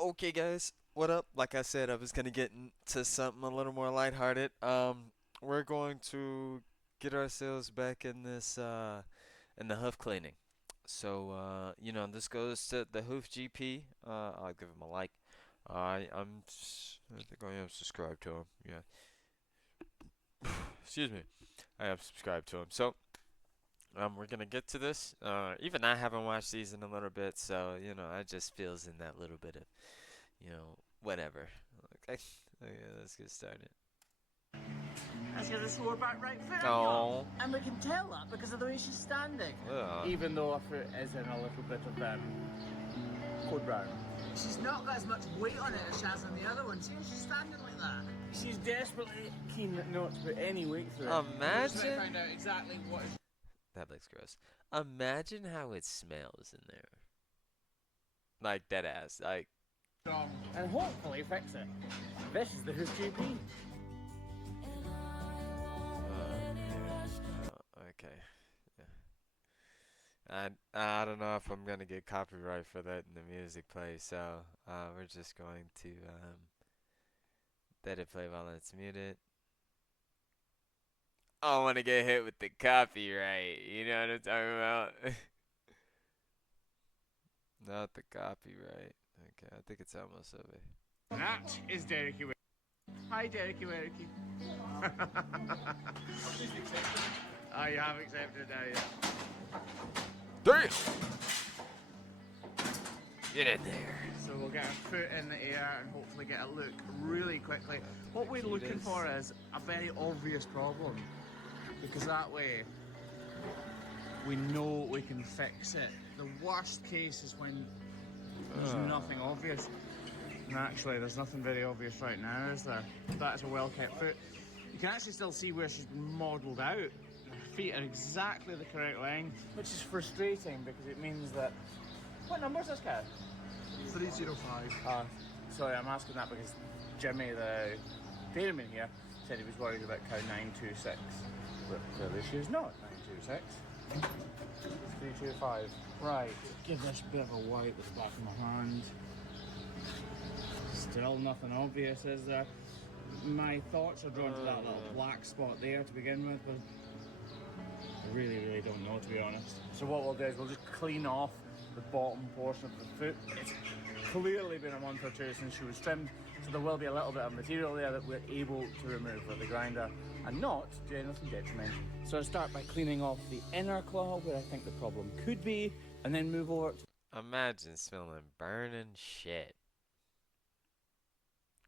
Okay, guys, what up? Like I said, I was gonna get into something a little more lighthearted. We're going to get ourselves back in this in the hoof cleaning. So, this goes to the hoof GP. I'll give him a like. I think I am subscribed to him. Yeah. Excuse me. I am subscribed to him. So, we're gonna get to this. Even I haven't watched these in a little bit, so I just feels in that little bit of whatever. Okay, okay, let's get started. Has got a sore back right foot, Oh. and we can tell that because of the way she's standing. Even though her foot is in a little bit of code brown. She's not got as much weight on it as she has on the other one. See how she's standing like that? She's desperately keen not to put any weight through it. Just to Imagine. find out exactly what. That looks gross. Imagine how it smells in there. Like dead ass. Like. And hopefully fix it. This is the Hoof GP. Okay. Yeah. I don't know if I'm gonna get copyright for that in the music play, so we're just going to let it play while it's muted. I don't want to get hit with the copyright. You know what I'm talking about? Not the copyright. Okay, I think it's almost over. That is Derek Uwe. Hi, Derek Uwe. Oh, you have accepted now, yeah. Damn! Get in there. So we'll get our foot in the air and hopefully get a look really quickly. What we're looking for is a very obvious problem, because that way we know we can fix it. The worst case is when there's nothing obvious. And actually, there's nothing very obvious right now, is there? That's a well-kept foot. You can actually still see where she's been modelled out. Her feet are exactly the correct length, which is frustrating because it means that... What number is this cow? 305. Sorry, I'm asking that because Jimmy, the dairyman here, said he was worried about cow 926. But clearly she's not 926. 325. Right, give this a bit of a wipe with the back of my hand. Still nothing obvious, is there? My thoughts are drawn to that little black spot there to begin with, but I really don't know, to be honest. So what we'll do is we'll just clean off the bottom portion of the foot. It's clearly been a month or two since she was trimmed, so there will be a little bit of material there that we're able to remove with the grinder and not do anything detrimental. So I'll start by cleaning off the inner claw where I think the problem could be, and then move over to... Imagine smelling burning shit.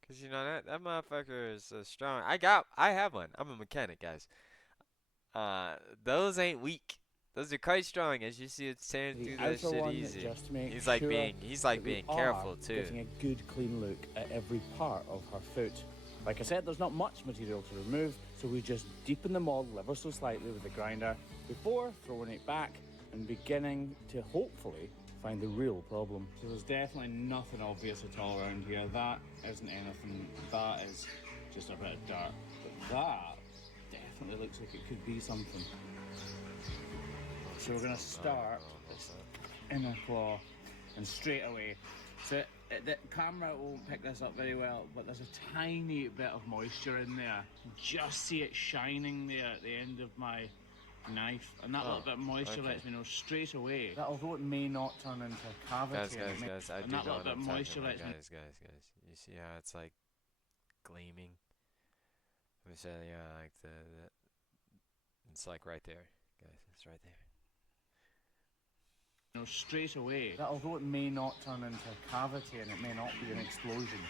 Cause that motherfucker is strong. I have one. I'm a mechanic, guys. Those ain't weak. Those are quite strong, as you see it's tearing through that shit easy. He's like being careful too. Getting a good clean look at every part of her foot. Like I said, there's not much material to remove, so we just deepen the model ever so slightly with the grinder before throwing it back and beginning to hopefully find the real problem. So there's definitely nothing obvious at all around here. That isn't anything. That is just a bit of dirt. But that definitely looks like it could be something. So we're going to start this inner claw and straight away. So the camera won't pick this up very well, but there's a tiny bit of moisture in there. Just see it shining there at the end of my knife, and that little bit of moisture lets me know straight away that although it may not turn into a cavity, Guys, I do that know little what bit of I'm moisture talking about. lets me... Guys. You see how it's like gleaming? Let me say, yeah, like it's like right there, guys. It's right there. know straight away that although it may not turn into a cavity and it may not be an explosion,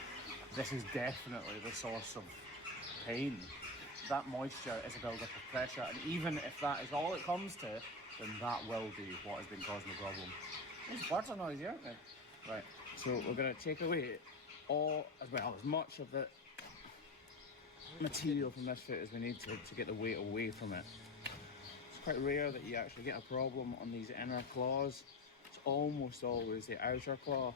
this is definitely the source of pain. That moisture is a build-up of pressure, and even if that is all it comes to, then that will be what has been causing the problem. These birds are noisy, aren't they? Right, so we're going to take away as much of the material from this foot as we need to get the weight away from it. It's quite rare that you actually get a problem on these inner claws. It's almost always the outer claw.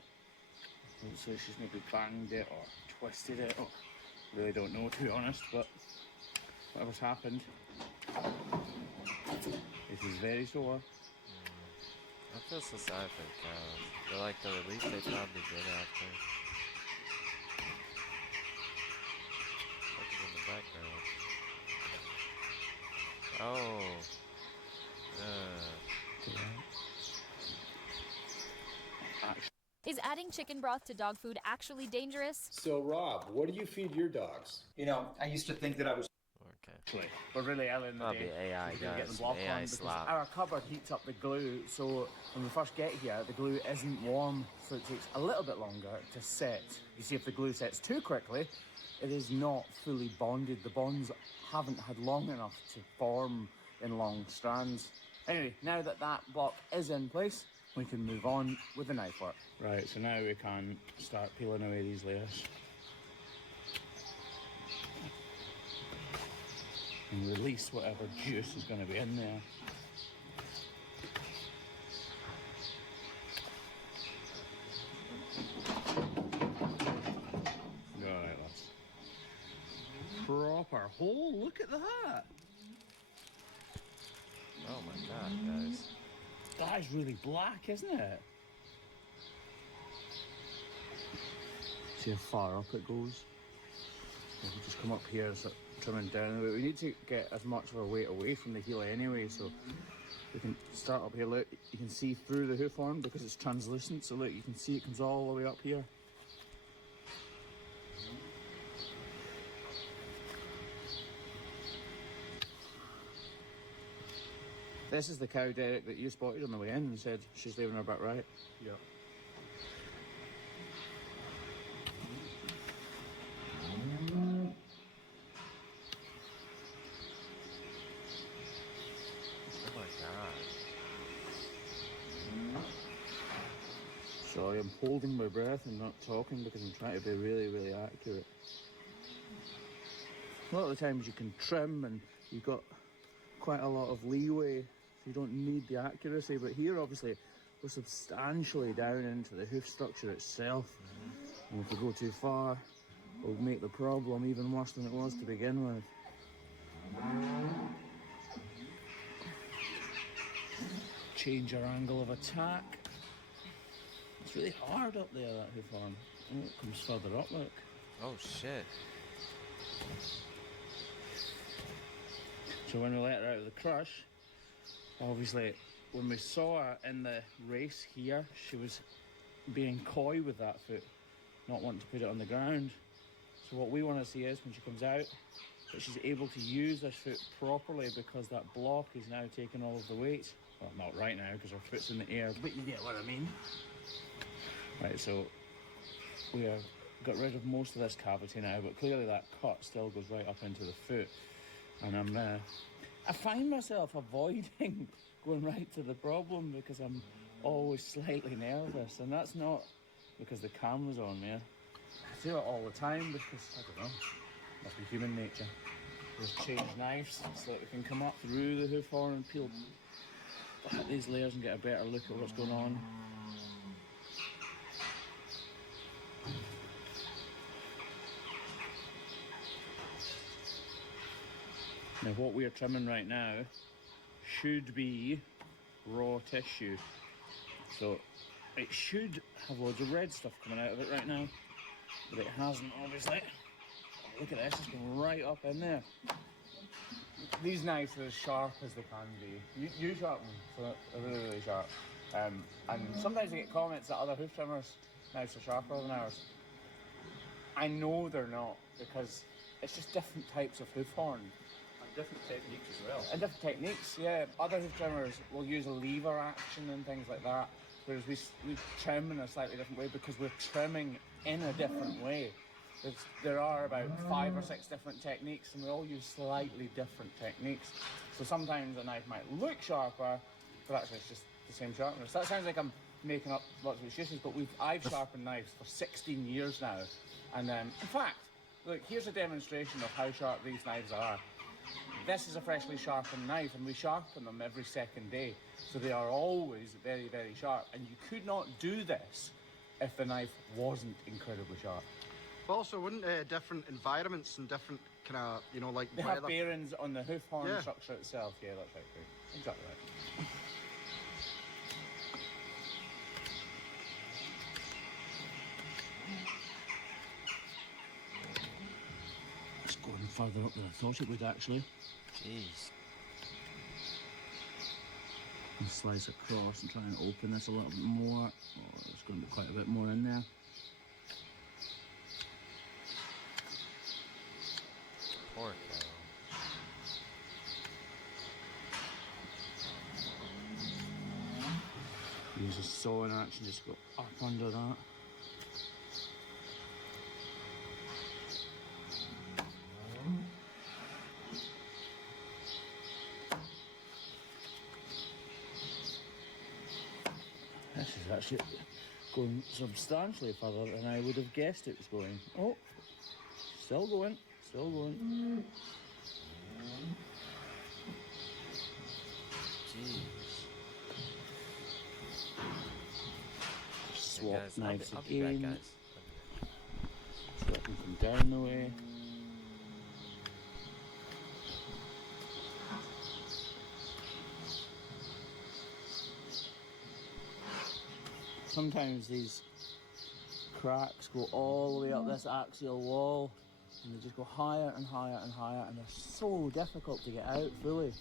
So she's maybe banged it or twisted it. Oh, really don't know, to be honest, but whatever's happened, it is very sore. I feel so sorry for the cows. They're like the relief they probably did after. Is adding chicken broth to dog food actually dangerous? So, Rob, what do you feed your dogs? You know, I used to think that I was Okay. We're really early in the Probably day. AI We're gonna get guys, the block AI on because slop. our cupboard heats up the glue, so when we first get here, the glue isn't warm, so it takes a little bit longer to set. You see, if the glue sets too quickly, it is not fully bonded. The bonds haven't had long enough to form in long strands. Anyway, now that that block is in place, we can move on with the knife work. Right, so now we can start peeling away these layers. And release whatever juice is going to be in there. Right, lads. Proper hole, look at that! Oh my god, guys. That is really black, isn't it? See how far up it goes? We can just come up here, so trimming down. We need to get as much of our weight away from the heel anyway, so we can start up here. Look, you can see through the hoof horn because it's translucent, so look, you can see it comes all the way up here. This is the cow, Derek, that you spotted on the way in and said she's leaving her butt right. Yep. Oh my god. Sorry, I'm holding my breath and not talking because I'm trying to be really, really accurate. A lot of the times you can trim and you've got quite a lot of leeway, so you don't need the accuracy, but here obviously we're substantially down into the hoof structure itself. And if we go too far, we'll make the problem even worse than it was to begin with. Change our angle of attack. It's really hard up there, that hoof arm. Oh, it comes further up, look. Oh shit. So when we let her out of the crush, obviously when we saw her in the race here, she was being coy with that foot, not wanting to put it on the ground. So what we want to see is when she comes out, that she's able to use this foot properly because that block is now taking all of the weight. Well, not right now because her foot's in the air, but you get what I mean. Right, so we have got rid of most of this cavity now, but clearly that cut still goes right up into the foot. And I find myself avoiding going right to the problem because I'm always slightly nervous, and that's not because the camera's on me. I do it all the time because, I don't know, must be human nature. Just change knives so that we can come up through the hoof horn and peel back these layers and get a better look at what's going on. Now what we are trimming right now should be raw tissue. So it should have loads of red stuff coming out of it right now, but it hasn't, obviously. Oh, look at this, it's going right up in there. These knives are as sharp as they can be. You sharpen them, so they're really, really sharp. And sometimes I get comments that other hoof trimmers' knives are sharper than ours. I know they're not, because it's just different types of hoof horn. Different techniques as well. And different techniques, yeah. Other hoof trimmers will use a lever action and things like that, whereas we trim in a slightly different way because we're trimming in a different way. There are about 5 or 6 different techniques, and we all use slightly different techniques. So sometimes a knife might look sharper, but actually it's just the same sharpness. That sounds like I'm making up lots of excuses, but I've sharpened knives for 16 years now. And in fact, look, here's a demonstration of how sharp these knives are. This is a freshly sharpened knife, and we sharpen them every second day. So they are always very, very sharp. And you could not do this if the knife wasn't incredibly sharp. But also, wouldn't different environments and different kind of, you know, like They weather... have bearings on the hoof horn Yeah. structure itself. Yeah, that's right, Craig. Exactly right. It's going further up than I thought it would, actually. Jeez. And slice across and try and open this a little bit more. Oh, there's going to be quite a bit more in there. Poor cow. Use a saw in action, just go up under that. This is actually going substantially further than I would have guessed it was going. Oh, still going, still going. Jeez. Swap Hey guys, knives I'll be back, again. guys. Swapping them down the way. Sometimes these cracks go all the way up this axial wall and they just go higher and higher and higher, and they're so difficult to get out fully.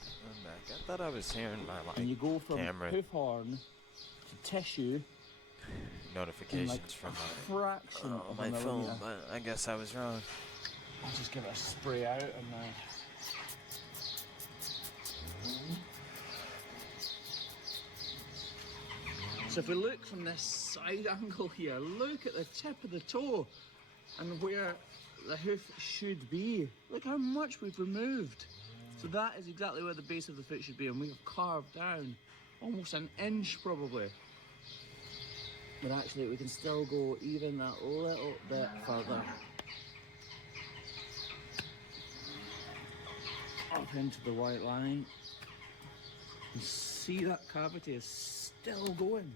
I'm back. I thought I was hearing my And you go from camera hoof horn to tissue in notifications like from a fraction of my a phone, millimetre. but I guess I was wrong. I'll just give it a spray out and So if we look from this side angle here, look at the tip of the toe and where the hoof should be. Look how much we've removed. So that is exactly where the base of the foot should be, and we have carved down almost an inch probably. But actually we can still go even a little bit further. Up into the white line. You see that cavity is still going.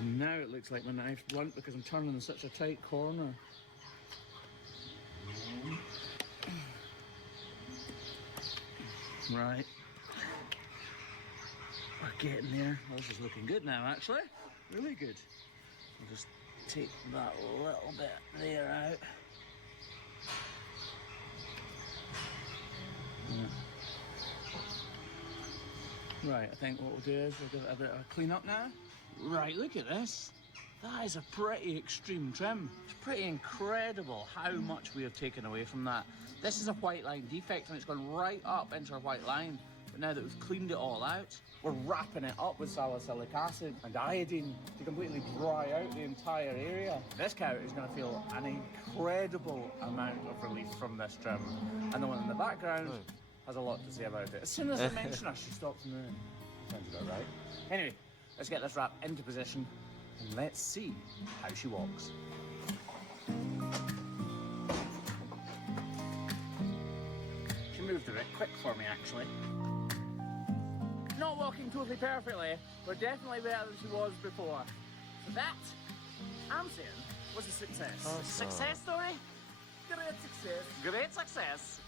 And now it looks like my knife's blunt because I'm turning in such a tight corner. Right. We're getting there. Well, this is looking good now, actually. Really good. I'll just take that little bit there out. Right, I think what we'll do is we'll give it a bit of a clean up now. Right, look at this. That is a pretty extreme trim. It's pretty incredible how much we have taken away from that. This is a white line defect and it's gone right up into our white line. But now that we've cleaned it all out, we're wrapping it up with salicylic acid and iodine to completely dry out the entire area. This cow is going to feel an incredible amount of relief from this trim. And the one in the background has a lot to say about it. As soon as I mention her, she stops moving. Sounds about right. Anyway, let's get this wrap into position and let's see how she walks. She moved a bit quick for me, actually. Not walking totally perfectly, but definitely better than she was before. So that, I'm saying, was a success. Awesome. Success story? Great success. Great success.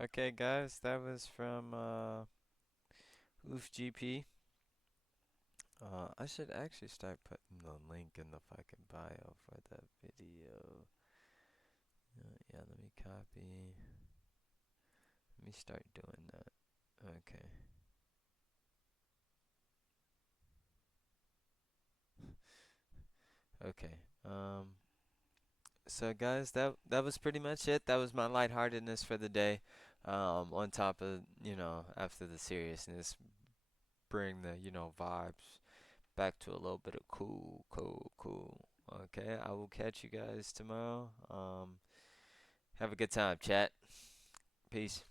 Okay, guys, that was from Oof GP. I should actually start putting the link in the fucking bio for that video. Yeah, let me copy. Let me start doing that. Okay. Okay. So guys, that was pretty much it. That was my lightheartedness for the day. On top of, after the seriousness, bring the, vibes back to a little bit of cool. Okay, I will catch you guys tomorrow. Have a good time, chat. Peace.